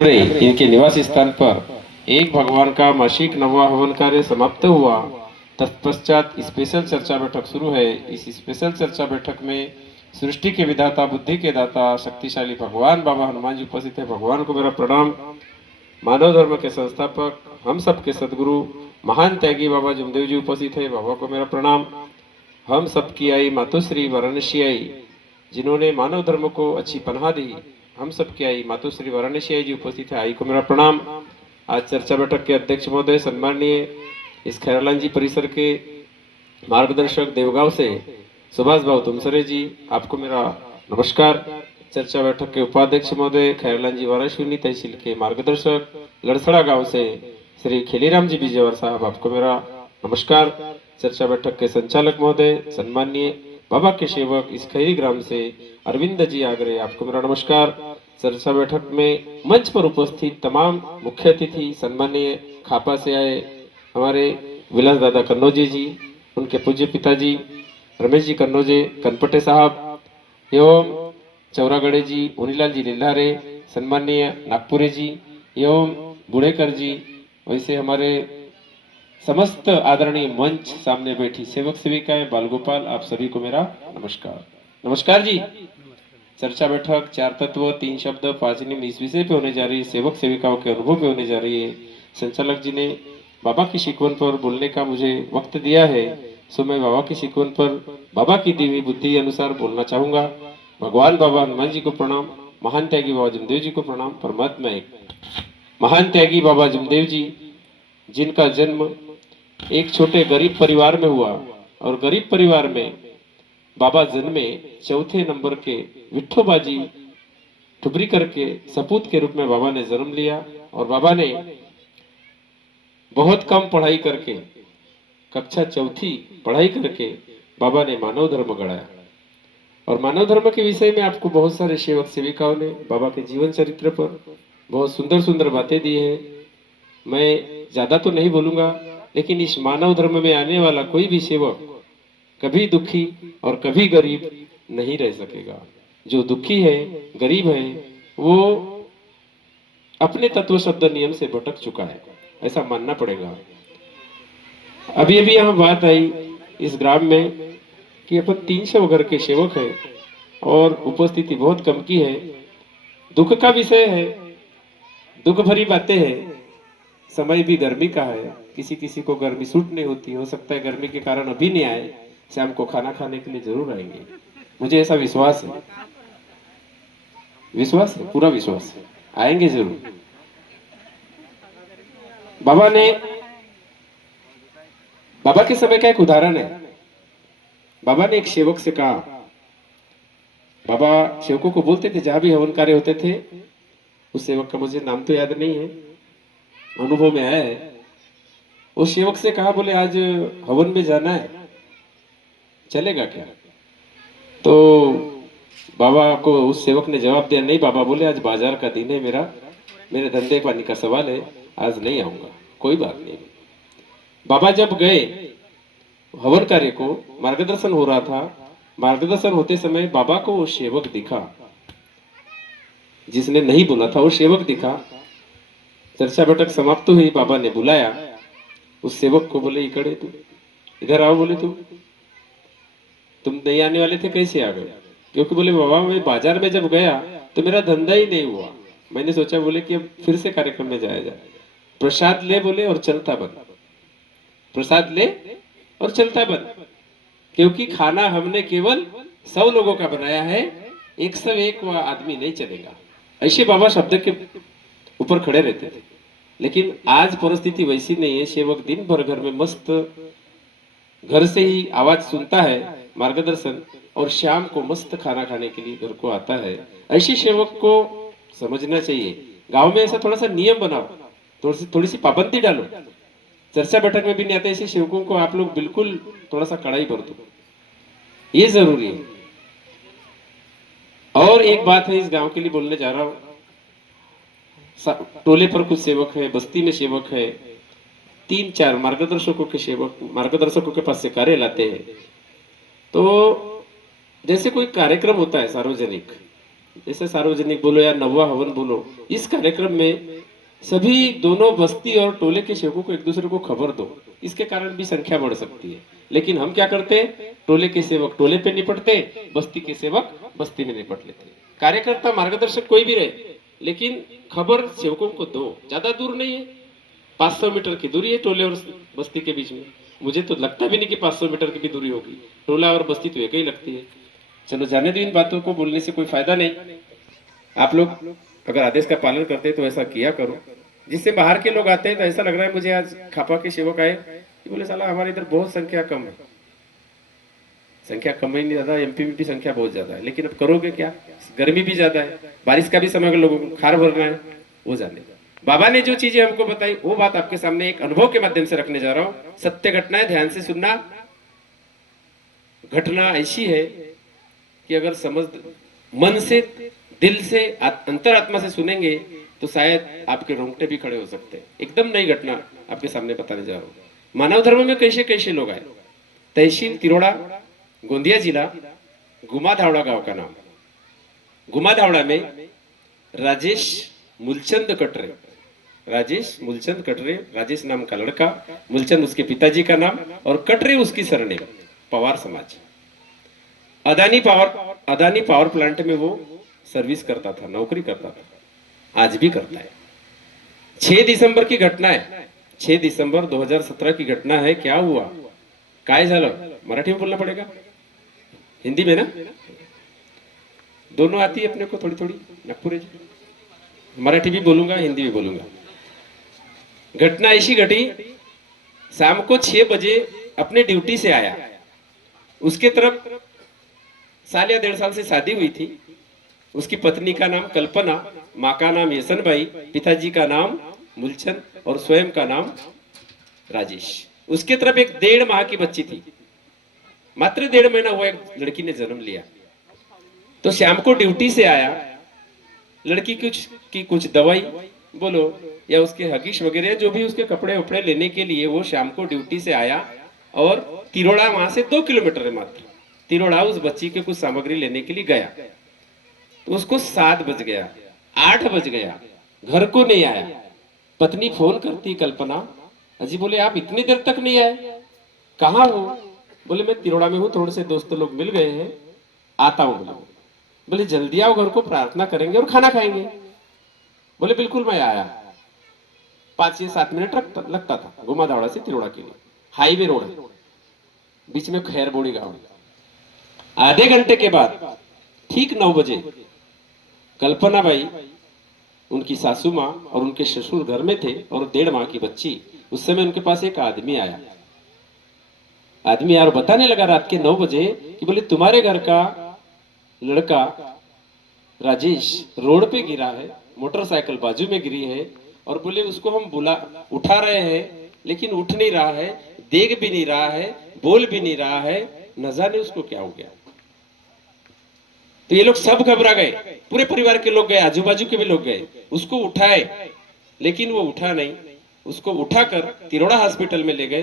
इनके निवास स्थान पर एक भगवान का मासिक नवा हवन कार्य समाप्त हुआ। तत्पश्चात स्पेशल चर्चा बैठक शुरू है। इस स्पेशल चर्चा बैठक में सृष्टि के विधाता, बुद्धि के दाता, शक्तिशाली भगवान बाबा हनुमान जी उपस्थित है। भगवान को मेरा प्रणाम। मानव धर्म के संस्थापक, हम सबके सदगुरु, महान त्यागी बाबा जमदेव जी उपस्थित है। बाबा को मेरा प्रणाम। हम सबकी आई मातोश्री वाराणसी आई, जिन्होंने मानव धर्म को अच्छी पनाह दी। हम सबकी आई मातोश्री वाराणसी आई जी उपस्थित है। आई को मेरा प्रणाम। आज चर्चा बैठक के अध्यक्ष महोदय, सम्माननीय इस खैरालाल जी परिसर के मार्गदर्शक देवगांव से सुभाष भाव तुमसरे जी, आपको मेरा नमस्कार। चर्चा बैठक के उपाध्यक्ष महोदय, खैरालाल जी वाराणसी तहसील के मार्गदर्शक लड़सड़ा गांव से श्री खेलीराम जी बिजेवर साहब, आपको मेरा नमस्कार। चर्चा बैठक के संचालक महोदय, सम्माननीय बाबा के सेवक इस खैरी ग्राम से अरविंद जी आगरे, आपको मेरा नमस्कार। चर्चा बैठक में मंच पर उपस्थित तमाम मुख्य अतिथि, सम्माननीय खापा से आए हमारे विलास दादा कन्नौजे जी, उनके पूज्य पिताजी रमेश जी कन्नौजे कनपटे साहब एवं चौरागढ़े जी, उनीलाल जी लिल्हारे, सम्माननीय नागपुरे जी एवं बुढ़ेकर जी, वैसे हमारे समस्त आदरणीय मंच सामने बैठी सेवक सेविकाएं, बालगोपाल, आप सभी को मेरा नमस्कार। नमस्कार जी। चर्चा बैठक 4 तत्व 3 शब्द 5 नियम इस विषय पे होने जा रही है, सेवक सेविकाओं के अनुभव पे होने जा रही है। संचालक जी ने बाबा की शिकवन पर बोलने का मुझे वक्त दिया है, सो मैं बाबा की शिकवन पर बाबा की दी हुई बुद्धि अनुसार बोलना चाहूंगा। भगवान बाबा हनुमान जी को प्रणाम, महान त्यागी बाबा जमदेव जी को प्रणाम। परमात्मा एक। महान त्यागी बाबा जमदेव जी, जिनका जन्म एक छोटे गरीब परिवार में हुआ, और गरीब परिवार में बाबा जन्मे चौथे नंबर के विठोबाजी ठुबरी करके सपूत के रूप में बाबा ने जन्म लिया। और बाबा ने बहुत कम पढ़ाई करके, कक्षा चौथी पढ़ाई करके बाबा ने मानव धर्म गढ़ाया। और मानव धर्म के विषय में आपको बहुत सारे सेवक सेविकाओं ने बाबा के जीवन चरित्र पर बहुत सुंदर सुंदर बातें दी है। मैं ज्यादा तो नहीं बोलूंगा, लेकिन इस मानव धर्म में आने वाला कोई भी सेवक कभी दुखी और कभी गरीब नहीं रह सकेगा। जो दुखी है, गरीब है, वो अपने तत्व शब्द नियम से भटक चुका है, ऐसा मानना पड़ेगा। अभी अभी यहाँ बात आई इस ग्राम में कि अपन 300 घर के सेवक है और उपस्थिति बहुत कम की है। दुख का विषय है, दुख भरी बातें हैं। समय भी गर्मी का है, किसी किसी को गर्मी सूट नहीं होती, हो सकता है गर्मी के कारण अभी नहीं आए, शाम को खाना खाने के लिए जरूर आएंगे। मुझे ऐसा विश्वास है, विश्वास है, पूरा विश्वास है, आएंगे जरूर। बाबा के समय का एक उदाहरण है। बाबा ने एक सेवक से कहा, बाबा सेवकों को बोलते थे जहां भी हवन कार्य होते थे, उस सेवक का मुझे नाम तो याद नहीं है, अनुभव में आया है। उस सेवक से कहा, बोले आज हवन में जाना है, चलेगा क्या? तो बाबा को उस सेवक ने जवाब दिया, नहीं बाबा, बोले आज बाजार का दिन है, मेरे धंधे पानी का सवाल है, आज नहीं आऊंगा। कोई बात नहीं। बाबा जब गए हवन कार्य को, मार्गदर्शन हो रहा था, मार्गदर्शन होते समय बाबा को वो सेवक दिखा, जिसने नहीं बोला था वो सेवक दिखा। चर्चा बैठक समाप्त हुई, बाबा ने बुलाया उस सेवक को, बोले इकड़े तू, इधर आओ। बोले तुम नहीं आने वाले थे, कैसे आ गए? क्योंकि बोले बाबा मैं बाजार में जब गया तो मेरा धंधा ही नहीं हुआ। मैंने सोचा, बोले कि अब फिर से कार्यक्रम में जाया जाए। प्रसाद ले बोले और चलता बन, प्रसाद ले और चलता बन, क्योंकि खाना हमने केवल 100 लोगों का बनाया है, 101 वह आदमी नहीं चलेगा। ऐसे बाबा शब्द के ऊपर खड़े रहते थे। लेकिन आज परिस्थिति वैसी नहीं है। सेवक दिन भर घर में मस्त, घर से ही आवाज सुनता है मार्गदर्शन, और शाम को मस्त खाना खाने के लिए घर को आता है। ऐसे सेवक को समझना चाहिए। गांव में ऐसा थोड़ा सा नियम बनाओ, थोड़ी सी पाबंदी डालो। चर्चा बैठक में भी नहीं आते ऐसे सेवकों को आप लोग बिल्कुल थोड़ा सा कड़ाई कर दो, ये जरूरी है। और एक बात है, इस गांव के लिए बोलने जा रहा हूं। टोले पर कुछ सेवक है, बस्ती में सेवक है, 3-4 मार्गदर्शकों के पास से कार्य लाते हैं। तो जैसे कोई कार्यक्रम होता है सार्वजनिक, जैसे सार्वजनिक बोलो या नवा हवन बोलो, इस कार्यक्रम में सभी दोनों बस्ती और टोले के सेवकों को एक दूसरे को खबर दो, इसके कारण भी संख्या बढ़ सकती है। लेकिन हम क्या करते, टोले के सेवक टोले पे निपटते, बस्ती के सेवक बस्ती में निपट लेते। कार्यकर्ता मार्गदर्शक कोई भी रहे, लेकिन खबर सेवकों को दो। ज्यादा दूर नहीं है, 500 मीटर की दूरी है टोले और बस्ती के बीच में। मुझे तो लगता भी नहीं कि 500 मीटर की भी दूरी होगी, टोला और बस्ती तो एक ही लगती है। चलो जाने दो, इन बातों को बोलने से कोई फायदा नहीं। आप लोग अगर आदेश का पालन करते हैं तो ऐसा किया करो। जिससे बाहर के लोग आते हैं तो ऐसा लग रहा है मुझे, आज खापा के सेवक आए, बोले साला हमारे इधर बहुत संख्या कम है। संख्या कम ही नहीं, ज्यादा एमपी में भी संख्या बहुत ज्यादा है, लेकिन अब करोगे क्या, गर्मी भी ज्यादा है, बारिश का भी समय लोगों को खार भरना है, वो जाने। बाबा ने जो चीजें हमको बताई वो बात आपके सामने एक अनुभव के माध्यम से रखने जा रहा हूं। सत्य घटना है, ध्यान से सुनना। घटना ऐसी है कि अगर समझ मन से, दिल से, अंतरात्मा से सुनेंगे तो शायद आपके रोंगटे भी खड़े हो सकते हैं। एकदम नई घटना आपके सामने बताने जा रहा हूं। मानव धर्म में कैसे कैसे लोग आए। तहसील तिरोड़ा, गोंदिया जिला, गुमाधावड़ा गांव का नाम। गुमाधावड़ा में राजेश मूलचंद कटरे, राजेश मूलचंद कटरे, राजेश नाम का लड़का, मूलचंद उसके पिताजी का नाम और कटरे उसकी सरनेम। पवार समाज। अदानी पावर प्लांट में वो सर्विस करता था, नौकरी करता था, आज भी करता है। 6 दिसंबर की घटना है, 6 दिसंबर 2017 की घटना है। क्या हुआ, काय झालं, मराठी में बोलना पड़ेगा, हिंदी में ना, दोनों आती है अपने को थोड़ी थोड़ी, नागपुरी। मराठी भी बोलूंगा, हिंदी भी बोलूंगा। घटना ऐसी घटी, शाम को 6 बजे अपने ड्यूटी से आया, उसके तरफ साल या 1.5 साल से शादी हुई थी। उसकी पत्नी का नाम कल्पना, माँ का नाम येसनबाई, पिताजी का नाम मूलचंद और स्वयं का नाम राजेश। उसके तरफ एक 1.5 माह की बच्ची थी, मात्र 1.5 महीना हुआ एक लड़की ने जन्म लिया। तो शाम को ड्यूटी से आया, लड़की कुछ दवाई बोलो या उसके हगीश वगैरह जो भी उसके कपड़े उपड़े लेने के लिए वो शाम को ड्यूटी से आया और तिरोड़ा वहां से 2 किलोमीटर है मात्र, तिरोड़ा उस बच्ची के कुछ सामग्री लेने के लिए गया। तो उसको 7 बज गया, 8 बज गया, घर को नहीं आया। पत्नी फोन करती, कल्पना, अजी बोले आप इतनी देर तक नहीं आए, कहाँ हो? बोले मैं तिरोड़ा में हूँ, थोड़े से दोस्त लोग मिल गए हैं, आता हूँ। बोले जल्दी आओ, घर को प्रार्थना करेंगे और खाना खाएंगे। बोले बिल्कुल मैं आया। 5 या 7 मिनट लगता था गुमाधावड़ा से तिरोड़ा के लिए, हाईवे रोड है, बीच में खैरबोड़ी गांव। आधे घंटे के बाद ठीक 9 बजे कल्पना बाई, उनकी सासू माँ और उनके ससुर घर में थे और 1.5 माह की बच्ची। उस समय उनके पास एक आदमी आया, आदमी यार बताने लगा रात के 9 बजे कि बोले तुम्हारे घर का लड़का राजेश रोड पे गिरा है, मोटरसाइकिल बाजू में गिरी है, और बोले उसको हम उठा रहे हैं लेकिन उठ नहीं रहा है, देख भी नहीं रहा है, बोल भी नहीं रहा है, न जाने उसको क्या हो गया। तो ये लोग सब घबरा गए, पूरे परिवार के लोग गए, आजू बाजू के भी लोग गए, उसको उठाए लेकिन वो उठा नहीं। उसको उठाकर तिरोड़ा हॉस्पिटल में ले गए,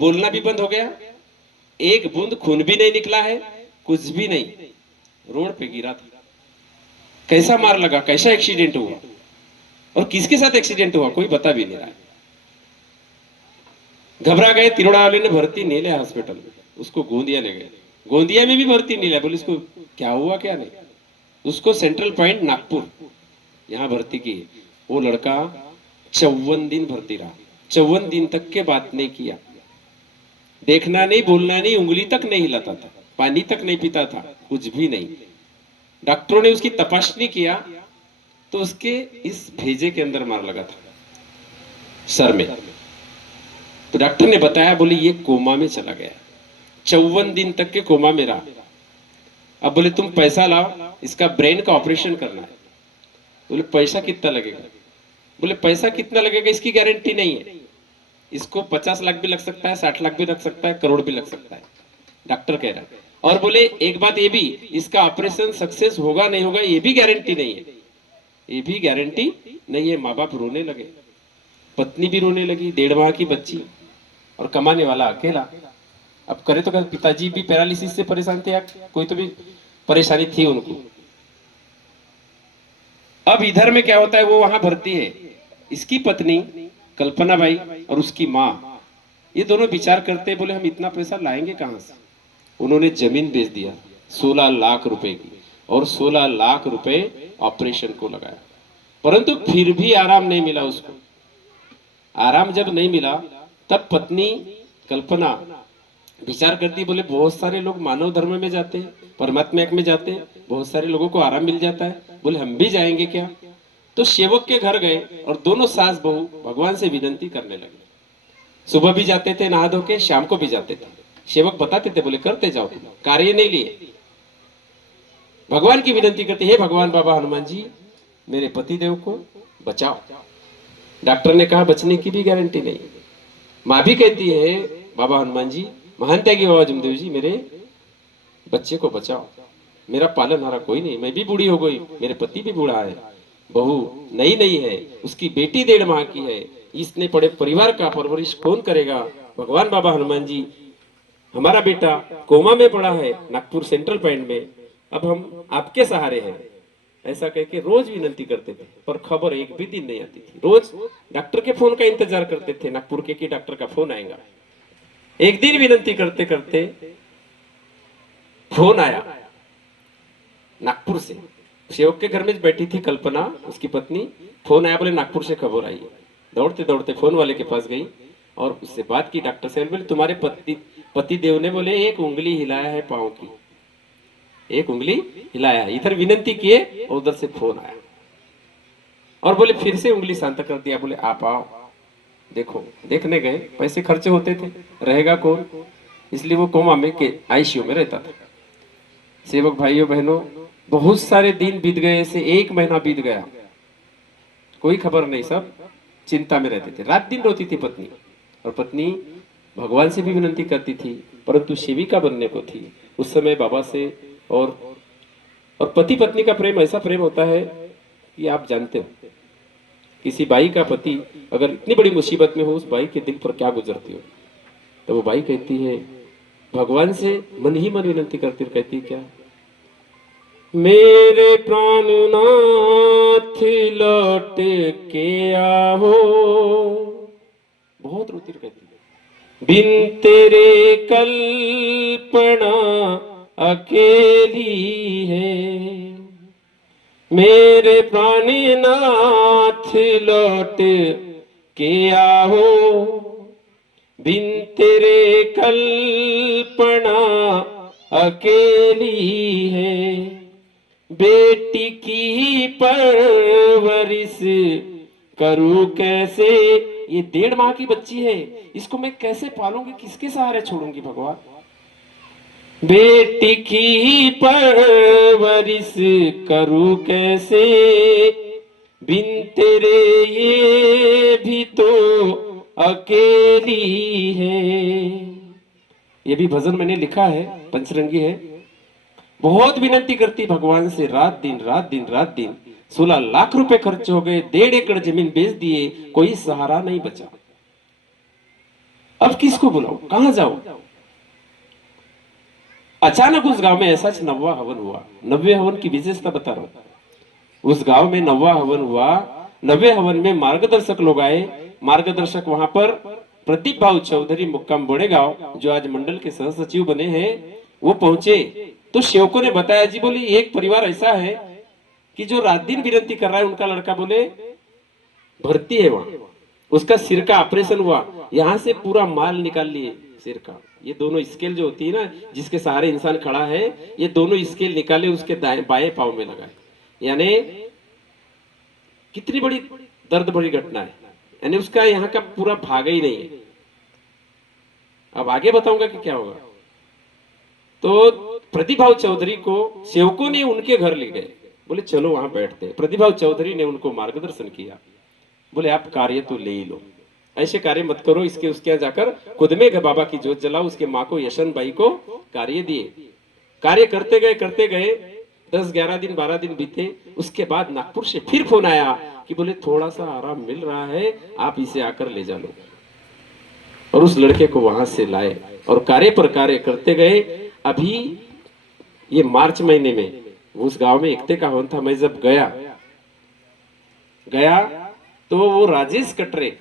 बोलना भी बंद हो गया, एक बूंद खून भी नहीं निकला है, कुछ भी नहीं, रोड पे गिरा था। कैसा मार लगा, कैसा एक्सीडेंट हुआ और किसके साथ एक्सीडेंट हुआ कोई बता भी नहीं रहा है। घबरा गए, तिरोड़ा वाले ने भर्ती नहीं लिया हॉस्पिटल में, उसको गोंदिया ले गए, गोंदिया में भी भर्ती नहीं लिया, बोले इसको क्या हुआ क्या नहीं। उसको सेंट्रल पॉइंट नागपुर यहां भर्ती की। वो लड़का 54 दिन भर्ती रहा, 54 दिन तक के बात नहीं किया, देखना नहीं, बोलना नहीं, उंगली तक नहीं हिलाता था, पानी तक नहीं पीता था, कुछ भी नहीं। डॉक्टरों ने उसकी तपाशनी किया तो उसके इस भेजे के अंदर मार लगा था सर में। तो डॉक्टर ने बताया, बोले ये कोमा में चला गया, 54 दिन तक के कोमा में रहा। अब बोले तुम पैसा लाओ, इसका ब्रेन का ऑपरेशन करना है। बोले पैसा कितना लगेगा? बोले पैसा कितना लगेगा इसकी गारंटी नहीं है, इसको 50 लाख भी लग सकता है, 60 लाख भी लग सकता है, करोड़ भी लग सकता है, डॉक्टर कह रहा है। और बोले एक बात ये भी, इसका ऑपरेशन सक्सेस होगा नहीं होगा ये भी गारंटी नहीं है, ये भी गारंटी नहीं है। माँ बाप रोने लगे, पत्नी भी रोने लगी, 1.5 माह की बच्ची और कमाने वाला अकेला। अब करे तो पिताजी भी पैरालिसिस से परेशान थे या कोई तो भी परेशानी थी उनको। अब इधर में क्या होता है, वो वहां भर्ती है, इसकी पत्नी कल्पना बाई और उसकी माँ, ये दोनों विचार करते हैं, बोले हम इतना पैसा लाएंगे कहां से। उन्होंने जमीन बेच दिया 16 लाख रुपए की, और 16 लाख रुपए ऑपरेशन को लगाया, परंतु फिर भी आराम नहीं मिला उसको। आराम जब नहीं मिला, तब पत्नी कल्पना विचार करती, बोले बहुत सारे लोग मानव धर्म में जाते हैं, परमात्मा में जाते हैं, बहुत सारे लोगों को आराम मिल जाता है, बोले हम भी जाएंगे क्या। तो सेवक के घर गए और दोनों सास बहू भगवान से विनती करने लगे। सुबह भी जाते थे नहा धो के, शाम को भी जाते थे। सेवक बताते थे, बोले करते जाओ, तुम कार्य नहीं लिए। भगवान की विनती करते, हे भगवान बाबा हनुमान जी, मेरे पति देव को बचाओ। डॉक्टर ने कहा बचने की भी गारंटी नहीं। माँ भी कहती है, बाबा हनुमान जी, महान त्यागी बाबा जमदेव जी, मेरे बच्चे को बचाओ, मेरा पालनहारा कोई नहीं, मैं भी बूढ़ी हो गई, मेरे पति भी बूढ़ा है, बहू नई नई है, उसकी बेटी 1.5 माह की है, इसने पड़े परिवार का परवरिश कौन करेगा। भगवान बाबा हनुमान जी, हमारा बेटा कोमा में पड़ा है नागपुर सेंट्रल पॉइंट में, अब हम आपके सहारे हैं। ऐसा कह के रोज विनती करते थे, पर खबर एक भी दिन नहीं आती थी। रोज डॉक्टर के फोन का इंतजार करते थे, नागपुर के कि डॉक्टर का फोन आएगा। एक दिन विनती करते करते फोन आया नागपुर से। सेवक के घर में बैठी थी कल्पना, उसकी पत्नी, फोन आया, बोले नागपुर से खबर आई है। दौड़ते दौड़ते फोन वाले के पास गई और उससे बात की। डॉक्टर से बोले तुम्हारे पति देव ने बोले 1 उंगली हिलाया है पांव की, 1 उंगली हिलाया। इधर विनती किए और उधर से फोन आया और बोले फिर से उंगली शांत कर दिया, बोले आप आओ देखो। देखने गए, पैसे खर्चे होते थे, रहेगा कौन, इसलिए वो कोमा में के आईसीयू में रहता था। सेवक भाइयों बहनों, बहुत सारे दिन बीत गए, ऐसे 1 महीना बीत गया, कोई खबर नहीं, सब चिंता में रहते थे। रात दिन रोती थी पत्नी, और पत्नी भगवान से भी विनती करती थी, परंतु सेविका बनने को थी उस समय बाबा से। और पति पत्नी का प्रेम ऐसा प्रेम होता है कि आप जानते हो, किसी बाई का पति अगर इतनी बड़ी मुसीबत में हो, उस बाई के दिल पर क्या गुजरती हो। तो वो बाई कहती है, भगवान से मन ही मन विनती करती, कहती क्या, मेरे प्राणनाथ लौट के आओ। बहुत रोती कहती है, बिन तेरे कल्पना अकेली है, मेरे प्राणनाथ लौट के आओ, बिन तेरे कल्पना अकेली है, बेटी की परवरिश करूं कैसे। ये 1.5 माह की बच्ची है, इसको मैं कैसे पालूंगी, किसके सहारे छोड़ूंगी भगवान। बेटी की परवरिश करूं कैसे, बिन तेरे ये भी तो अकेली है। ये भी भजन मैंने लिखा है, पंचरंगी है। बहुत विनती करती भगवान से, रात दिन रात दिन रात दिन। 16 लाख रुपए खर्च हो गए, 1.5 एकड़ जमीन बेच दिए, कोई सहारा नहीं बचा। अब किसको बुलाऊं, कहां जाऊं। अचानक उस गांव में ऐसा 9वां हवन हुआ। 90वें हवन की विशेषता बता रहा हूं। उस गांव में 9वां हवन हुआ। 90वें हवन में मार्गदर्शक लोग आए। मार्गदर्शक वहां पर प्रदीप भाऊ चौधरी मुक्काम बड़ेगांव, जो आज मंडल के सह सचिव बने हैं, वो पहुंचे। तो सेवकों ने बताया, जी बोले एक परिवार ऐसा है कि जो रात दिन विनती कर रहा है, उनका लड़का बोले भर्ती है वहां, उसका सिर का ऑपरेशन हुआ, यहाँ से पूरा माल निकाल लिए सिर का। ये दोनों स्केल जो होती है ना, जिसके सहारे इंसान खड़ा है, ये दोनों स्केल निकाले, उसके बाएं पांव में लगाए। यानी कितनी बड़ी दर्द भरी घटना है। यानी उसका यहाँ का पूरा भागा ही नहीं है। अब आगे बताऊंगा कि क्या होगा। तो प्रतिभा चौधरी को सेवकों ने उनके घर ले गए, बोले चलो वहां बैठते हैं। प्रतिभा चौधरी ने उनको मार्गदर्शन किया, बोले आप कार्य तो ले ही लो, ऐसे कार्य मत करो, इसके उसके यहाँ जाकर खुद में बाबा की जोत जलाओ। उसके माँ को, यशन बाई को कार्य दिए। कार्य करते गए 10-11 दिन 12 दिन बीते। उसके बाद नागपुर से फिर फोन आया कि बोले थोड़ा सा आराम मिल रहा है, आप इसे आकर ले जा लो। और उस लड़के को वहां से लाए और कार्य पर कार्य करते गए। अभी ये मार्च महीने में उस गांव में एकते का हवन था। मैं जब गया गया तो वो राजेश कटरे,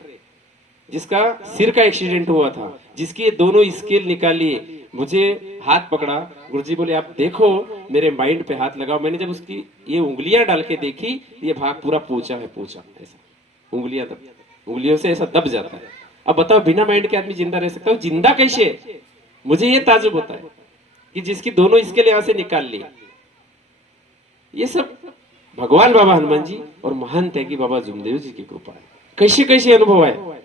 जिसका सिर का एक्सीडेंट हुआ था, जिसके दोनों स्केल निकालिए, मुझे हाथ पकड़ा, गुरुजी बोले आप देखो, मेरे माइंड पे हाथ लगाओ। मैंने जब उसकी ये उंगलियां डाल के देखी, ये भाग पूरा पोचा है, पोचा ऐसा, उंगलियां दब, उंगलियों से ऐसा दब जाता है। अब बताओ बिना माइंड के आदमी जिंदा रह सकता है? जिंदा कैसे है? मुझे ये ताजुब होता है कि जिसकी दोनों स्केल यहां से निकाल ली। ये सब भगवान बाबा हनुमान जी और महान त्यागी बाबा जुमदेव जी की कृपा है। कैसे कैसे अनुभव है।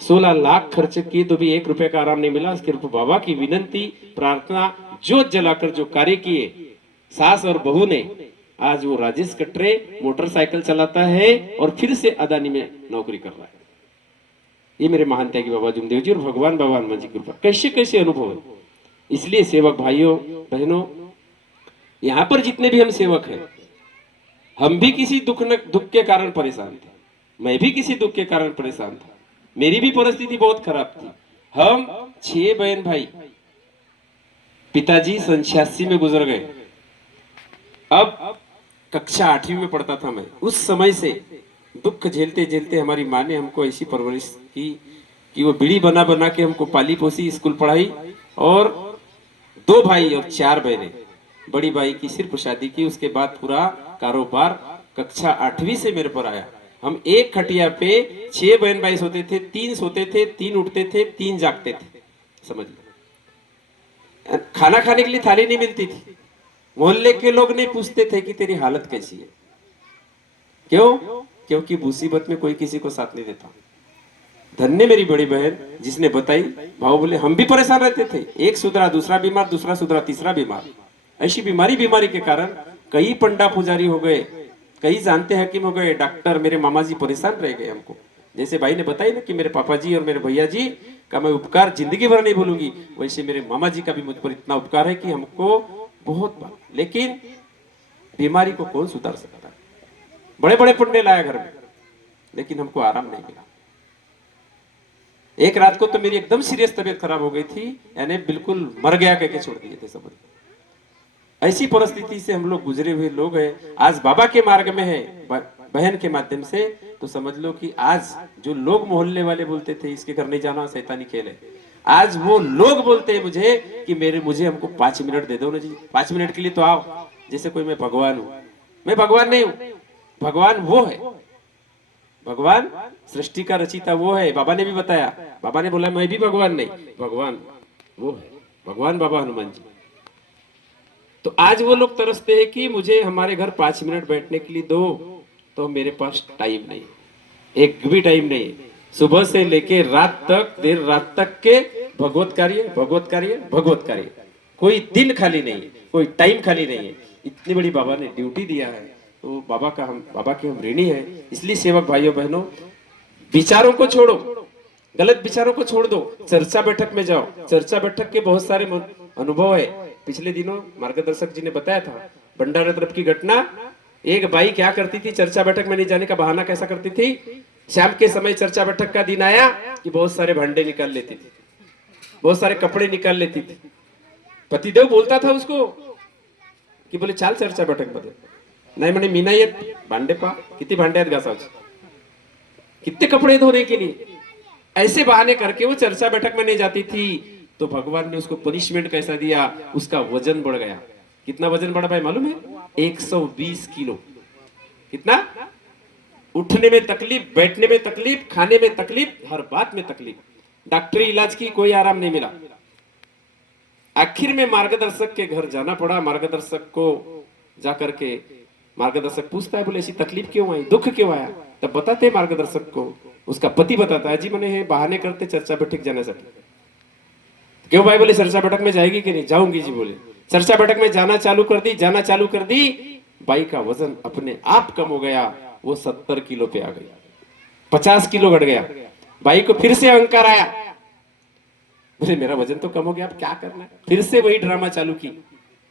16 लाख खर्च किए तो भी 1 रुपए का आराम नहीं मिला। सिर्फ बाबा की विनंती, प्रार्थना, जोत जलाकर जो कार्य किए सास और बहू ने, आज वो राजेश कटरे मोटरसाइकिल चलाता है और फिर से अदानी में नौकरी कर रहा है। ये मेरे महान त्यागी बाबा जुमदेव जी और भगवान बाबा हनुमान जी की कृपा। कैसे कैसे अनुभव है। इसलिए सेवक भाइयों बहनों, यहां पर जितने भी हम सेवक हैं, हम भी किसी दुख के कारण परेशान थे। मैं भी किसी दुख के कारण परेशान था। मेरी भी परिस्थिति बहुत खराब थी। हम 6 बहन भाई, पिताजी 86 में गुजर गए। अब कक्षा 8वीं में पढ़ता था मैं। उस समय से दुख झेलते झेलते हमारी माँ ने हमको ऐसी परवरिश की कि वो बीड़ी बना बना के हमको पाली पोसी, स्कूल पढ़ाई। और 2 भाई और 4 बहनें। बड़ी भाई की सिर्फ शादी की, उसके बाद पूरा कारोबार कक्षा 8वीं से मेरे पर आया। हम एक खटिया पे 6 बहन भाई सोते थे, 3 सोते थे, 3 उठते थे, 3 जागते थे। समझिए, खाना खाने के लिए थाली नहीं मिलती थी। मोहल्ले के लोग नहीं पूछते थे कि तेरी हालत कैसी है। क्यों? क्योंकि मुसीबत में कोई किसी को साथ नहीं देता। धन्य मेरी बड़ी बहन जिसने बताई। भाव बोले हम भी परेशान रहते थे। एक सुधरा, दूसरा बीमार, दूसरा सुधरा, तीसरा बीमार। ऐसी बीमारी के कारण कई पंडा पुजारी हो गए, कई जानते हकीम हो गए, डॉक्टर। मेरे मामा जी परेशान रह गए हमको। जैसे भाई ने बताई ना कि मेरे पापा जी और मेरे भैया जी का मैं उपकार जिंदगी भर नहीं भूलूंगी, वैसे मेरे मामा जी का भी मुझ पर इतना उपकार है कि हमको बहुत बार। लेकिन बीमारी को कौन सुधार सकता है। बड़े बड़े पुण्य लाया घर में, लेकिन हमको आराम नहीं मिला। एक रात को तो मेरी एकदम सीरियस तबीयत खराब हो गई थी, यानी बिल्कुल मर गया कहके छोड़ दिए थे समझ। ऐसी परिस्थिति से हम लोग गुजरे हुए लोग हैं। आज बाबा के मार्ग में है बहन के माध्यम से, तो समझ लो कि आज जो लोग मोहल्ले वाले बोलते थे इसके घर नहीं जाना, शैतानी खेल है, आज वो लोग बोलते हैं मुझे कि मुझे हमको 5 मिनट दे दो ना जी, 5 मिनट के लिए तो आओ। जैसे कोई मैं भगवान हूं। मैं भगवान नहीं हूं। भगवान वो है, भगवान सृष्टि का रचिता वो है। बाबा ने भी बताया, बाबा ने बोला मैं भी भगवान नहीं, भगवान वो है, भगवान बाबा हनुमान जी। तो आज वो लोग तरसते हैं कि मुझे हमारे घर 5 मिनट बैठने के लिए दो, तो मेरे पास टाइम नहीं, एक भी टाइम नहीं। सुबह से लेके रात तक, देर रात तक के भगवत कार्य, भगवत कार्य, भगवत कार्य। कोई दिन खाली नहीं, कोई टाइम खाली नहीं है। इतनी बड़ी बाबा ने ड्यूटी दिया है, तो बाबा के हम ऋणी है। इसलिए सेवक भाइयों बहनों, विचारों को छोड़ो, गलत विचारों को छोड़ दो, चर्चा बैठक में जाओ। चर्चा बैठक के बहुत सारे अनुभव है। पिछले दिनों मार्गदर्शक जी ने बताया था भंडारा तरफ की घटना। एक बाई क्या करती थी, चर्चा बैठक में नहीं जाने का बहाना कैसा करती थी, शाम के समय चर्चा बैठक का दिन आया कि बहुत सारे भांडे निकाल लेती थी, बहुत सारे कपड़े निकाल लेती थी। पतिदेव बोलता था उसको कि बोले चाल चर्चा बैठक मध्ये, नाही म्हणे मी नाही येत, भांडे पा किती भांडे आहेत घासाचे, कितने कपड़े धोने के लिए। ऐसे बहाने करके वो चर्चा बैठक में नहीं जाती थी। तो भगवान ने उसको पनिशमेंट कैसा दिया, उसका वजन बढ़ गया। कितना वजन बढ़ा भाई मालूम है? 120 किलो। कितना? उठने में तकलीफ, बैठने में तकलीफ, खाने में तकलीफ, हर बात में तकलीफ। डॉक्टरी इलाज की कोई आराम नहीं मिला। आखिर में मार्गदर्शक के घर जाना पड़ा। मार्गदर्शक को जाकर के मार्गदर्शक पूछता है, बोले ऐसी तकलीफ क्यों आई, दुख क्यों आया? तब बताते मार्गदर्शक को, उसका पति बताता है, जी मैंने है बहाने करते चर्चा बैठक जाण्यासाठी। क्यों भाई? बोले चर्चा बैठक में जाएगी कि नहीं? जाऊंगी जी। बोले चर्चा बैठक में जाना चालू कर दी, जाना चालू कर दी। बाई का वजन अपने आप कम हो गया, वो 70 किलो पे आ गई, 50 किलो घट गया। बाई को फिर से अहंकार आया, बोले मेरा वजन तो कम हो गया, अब क्या करना है? फिर से वही ड्रामा चालू की,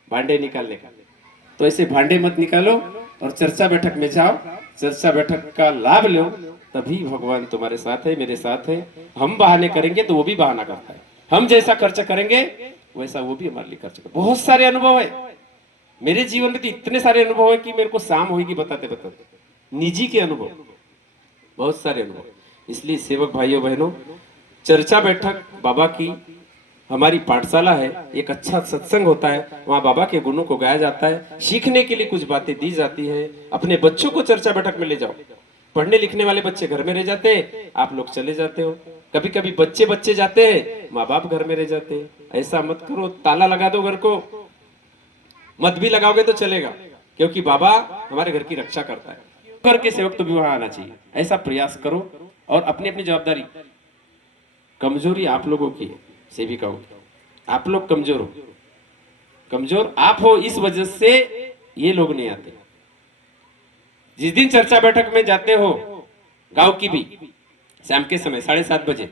भांडे निकालने का। तो ऐसे भांडे मत निकालो और चर्चा बैठक में जाओ, चर्चा बैठक का लाभ लो, तभी भगवान तुम्हारे साथ है, मेरे साथ है। हम बहाने करेंगे तो वो भी बहाना करता है, हम जैसा खर्च करेंगे वैसा वो भी हमारे लिए खर्च करेगा। बहुत सारे अनुभव है मेरे जीवन में, तो इतने सारे अनुभव है कि मेरे को शाम होगी बताते बताते। निजी के अनुभव, बहुत सारे अनुभव। इसलिए सेवक भाइयों बहनों, चर्चा बैठक बाबा की हमारी पाठशाला है, एक अच्छा सत्संग होता है, वहाँ बाबा के गुणों को गाया जाता है, सीखने के लिए कुछ बातें दी जाती है। अपने बच्चों को चर्चा बैठक में ले जाओ। पढ़ने लिखने वाले बच्चे घर में रह जाते हैं, आप लोग चले जाते हो। कभी कभी बच्चे बच्चे जाते हैं, माँ बाप घर में रह जाते हैं। ऐसा मत करो, ताला लगा दो घर को। मत भी लगाओगे तो चलेगा, क्योंकि बाबा हमारे घर की रक्षा करता है। घर के सेवक तो भी वहां आना चाहिए, ऐसा प्रयास करो। और अपनी अपनी जवाबदारी, कमजोरी आप लोगों की है, सेविकाओं की। आप लोग कमजोर हो, कमजोर आप हो, इस वजह से ये लोग नहीं आते। जिस दिन चर्चा बैठक में जाते हो, गांव की भी, शाम के समय 7:30 बजे,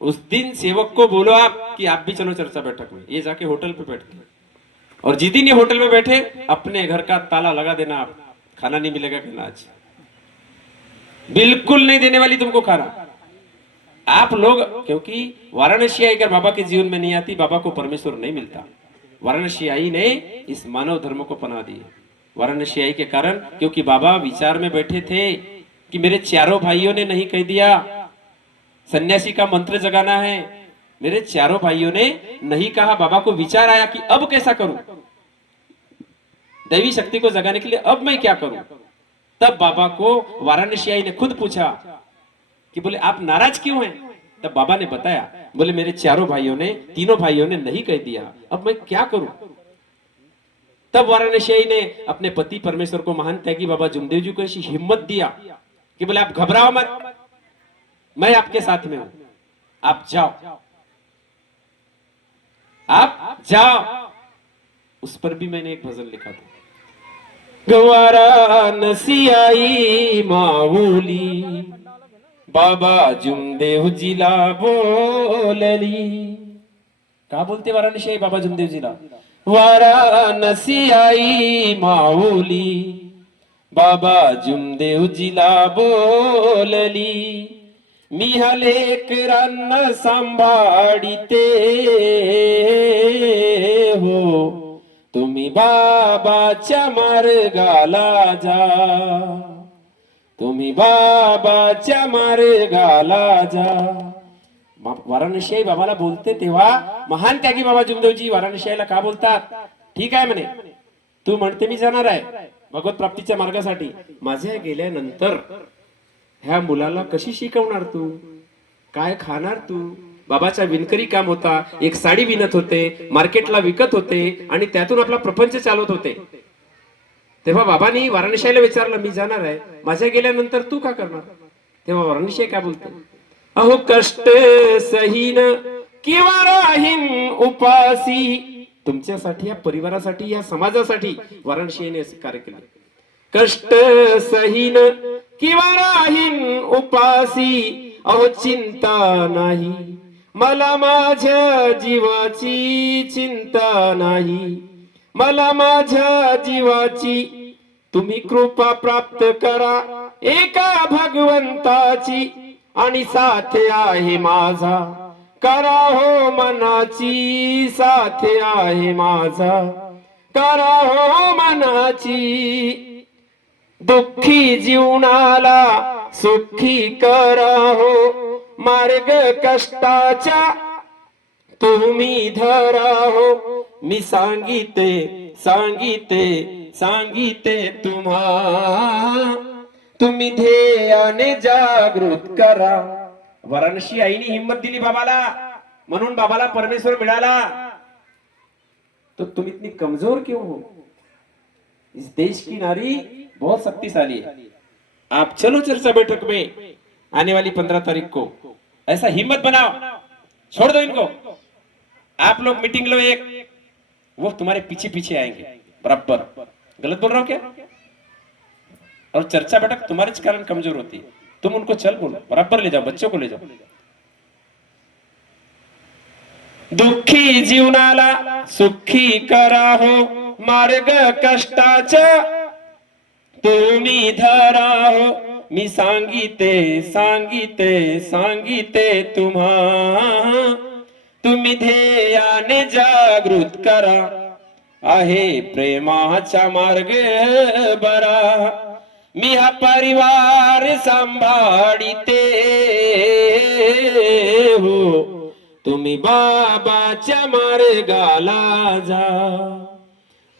उस दिन सेवक को बोलो आप कि आप भी चलो चर्चा बैठक में। ये जाके होटल पे बैठते हैं, और जिस दिन ये होटल में बैठे, अपने घर का ताला लगा देना। आप खाना नहीं मिलेगा, कहना आज बिल्कुल नहीं देने वाली तुमको खाना। आप लोग, क्योंकि वाराणसी आई अगर बाबा के जीवन में नहीं आती, बाबा को परमेश्वर नहीं मिलता। वाराणसी आई ने इस मानव धर्म को पना दी। वाराणसी आई के कारण, क्योंकि बाबा विचार में बैठे थे कि मेरे चारों भाइयों ने नहीं कह दिया सन्यासी का मंत्र जगाना है, मेरे चारों भाइयों ने नहीं कहा। बाबा को विचार आया कि अब कैसा करूं, दैवी शक्ति को जगाने के लिए अब मैं क्या करूं। तब बाबा को वाराणसी आई ने खुद पूछा कि बोले आप नाराज क्यों हैं। तब बाबा ने बताया, बोले मेरे चारों भाइयों ने, तीनों भाइयों ने नहीं कह दिया, अब मैं क्या करूं। तब वाराणसी आई ने अपने पति परमेश्वर को, महान त्यागी बाबा जुमदेव जी को ऐसी हिम्मत दिया कि बोले आप घबराओ मत, मैं आपके साथ में हूं, आप जाओ, आप जाओ। उस पर भी मैंने एक भजन लिखा था, वाराणसी आई माऊली, बाबा जुमदेव जीला बोलली। का बोलते वाराणसी आई बाबा जुमदेव जीला, वाराणसी आई माऊली, बाबा जुमदेव जीला बोलली। मी हा लेकरांना सांभाळीते हो, तुम्ही बाबाच्या मार्गाला जा, तुम्ही बाबाच्या मार्गाला जा। वाराणसी आई बाबाला बोलते तेव्हा महान त्यागी बाबा जुमदेवजी वाराणसी आईला का बोलतात, ठीक आहे म्हणे, तू म्हणते मी जाणार आहे भगवत प्राप्तीच्या मार्गासाठी, माझ्या गेल्यानंतर ह्या मुलाला कशी शिकवणार तू, काय खाणार तू। बाबाचा विणकरी काम होता, एक साडी विणत होते, मार्केटला विकत होते, आणि त्यातून आपला प्रपंच चालवत होते। तेव्हा बाबांनी वाराणसी आईला विचारलं, मी जाणार आहे, माझ्या गेल्यानंतर तू का करणार। तेव्हा वाराणसी आई काय बोलते, अहो कष्ट सहीन किंवा राहीन उपासी। तुमच्यासाठी, या परिवारासाठी, या समाजासाठी वाराणसी आईने असे कार्य केले। कष्ट सहीन किंवा राहीन उपासी, अहो चिंता नाही मला माझ्या जीवाची, चिंता नाही मला माझ्या जीवाची। तुम्ही कृपा प्राप्त करा एका भगवंताची, आणि साथ आहे माझा करा हो मनाची, साथ आहे माझा करा हो मनाची। दुःखी जीवनाला सुखी करा हो, मार्ग कष्टाच्या तुम्ही धरा हो। मी सांगिते सांगिते सांगिते तुम्हा, तुम्ही ध्येयाने जागृत करा। वाराणसी आईने हिम्मत दिली बाबाला, म्हणून बाबाला परमेश्वर मिळाला। तो तुम इतनी कमजोर क्यों हो। इस देश की नारी बहुत शक्तिशाली है। आप चलो चर्चा बैठक में आने वाली 15 तारीख को, ऐसा हिम्मत बनाओ, छोड़ दो इनको। आप लोग मीटिंग लो एक, वो तुम्हारे पीछे पीछे आएंगे बराबर। गलत बोल रहा हूं क्या। और चर्चा बैठक तुम्हारे कारण कमजोर होती है, तुम उनको चल बोलो, बराबर ले जाओ, बच्चों को ले जाओ। दुःखी जीवनाला सुखी करा हो, मार्ग कष्टाचा तुम्ही धरा हो। मी सांगिते सांगिते सांगिते तुम्हा, तुम्ही ध्येयाने जागृत करा, आहे प्रेमाचा मार्ग बरा। मी हा परिवार सांभाळीते हो, तुम्ही बाबाच्या मार्गाला जा,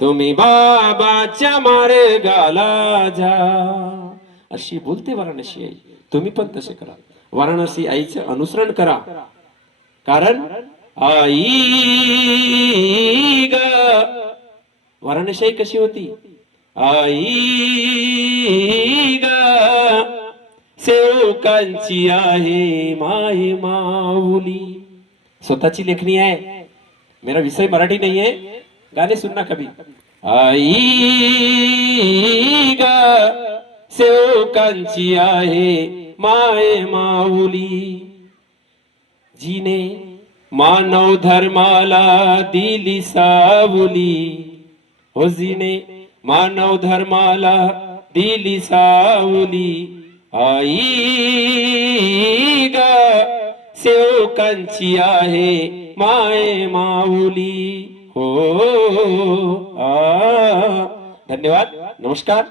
तुम्ही बाबाच्या मार्गाला जा, अशी बोलते वाराणसी आई. तुम्ही पण तसे करा, वाराणसी आईचे अनुसरण करा. कारण आई ग, वाराणसी आई कशी होती? आई ग सेवकांची आहे माय माऊली. स्वतःची लेखणी आहे, मेरा विषय मराठी नहीं है, गाने सुनना कभी. आई ग सेवकांची आहे माय माऊली, जिने मानव धर्माला दिली सावली हो, जिने मानव धर्माला दिली सावली. आई ग सेवकांची आहे माय माऊली हो. धन्यवाद, नमस्कार.